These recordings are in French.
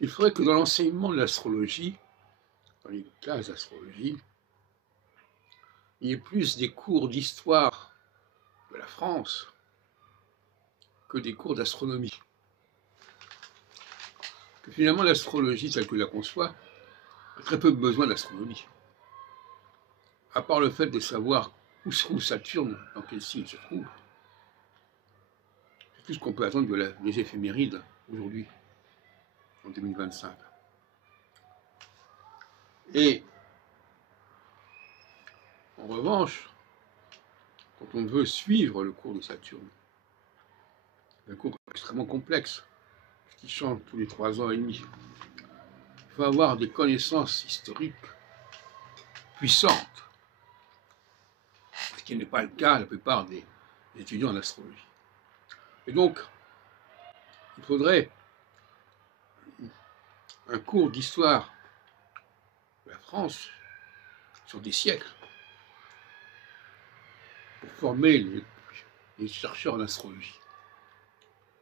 Il faudrait que dans l'enseignement de l'astrologie, dans les classes d'astrologie, il y ait plus des cours d'histoire de la France que des cours d'astronomie. Que finalement, l'astrologie, telle que la conçoit, a très peu besoin d'astronomie. À part le fait de savoir où se trouve Saturne, dans quel signe il se trouve. C'est tout ce qu'on peut attendre des éphémérides aujourd'hui, en 2025. Et en revanche, quand on veut suivre le cours de Saturne, un cours extrêmement complexe, qui change tous les 3 ans et demi, il faut avoir des connaissances historiques puissantes, ce qui n'est pas le cas de la plupart des étudiants en astrologie. Et donc, il faudrait un cours d'histoire de la France sur des siècles pour former les chercheurs en astrologie.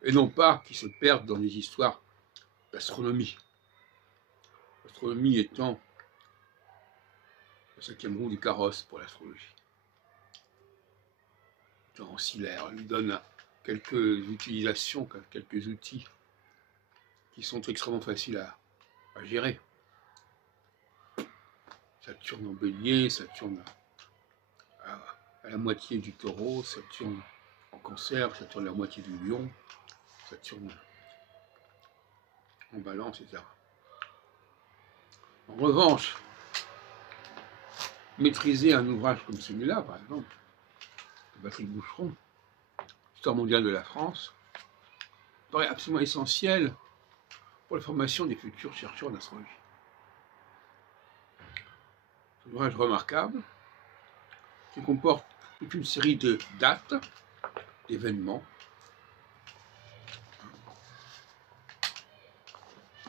Et non pas qu'ils se perdent dans des histoires d'astronomie. L'astronomie étant le 5e roue du carrosse pour l'astrologie. Étant ancillaire, elle lui donne quelques utilisations, quelques outils qui sont extrêmement faciles à gérer. Saturne en bélier, Saturne à la moitié du taureau, Saturne en cancer, Saturne à la moitié du lion, Saturne en balance, etc. En revanche, maîtriser un ouvrage comme celui-là, par exemple, de Patrick Boucheron, Histoire mondiale de la France, paraît absolument essentiel pour la formation des futurs chercheurs en astrologie. C'est un ouvrage remarquable qui comporte toute une série de dates, d'événements,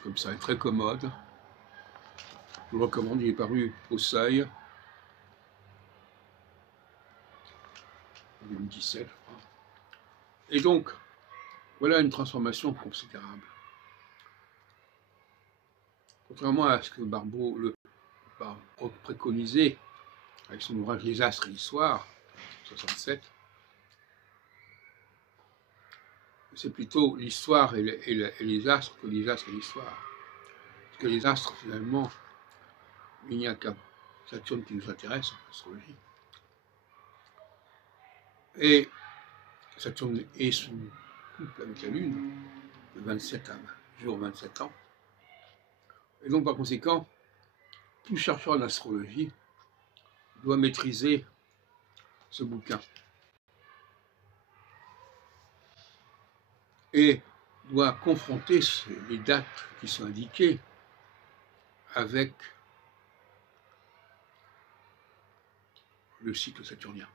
comme ça, est très commode. Je vous le recommande, il est paru au Seuil en 2017, je crois. Et donc, voilà une transformation considérable. Contrairement à ce que Barbeau préconisait avec son ouvrage Les Astres et l'Histoire, 67, c'est plutôt l'histoire et les astres que les astres et l'histoire. Parce que les astres, finalement, il n'y a qu'à Saturne qui nous intéresse en astrologie. Et Saturne est sous couple avec la Lune, de 27 à jour 27 ans. Et donc, par conséquent, tout chercheur en astrologie doit maîtriser ce bouquin. Et doit confronter les dates qui sont indiquées avec le cycle saturnien.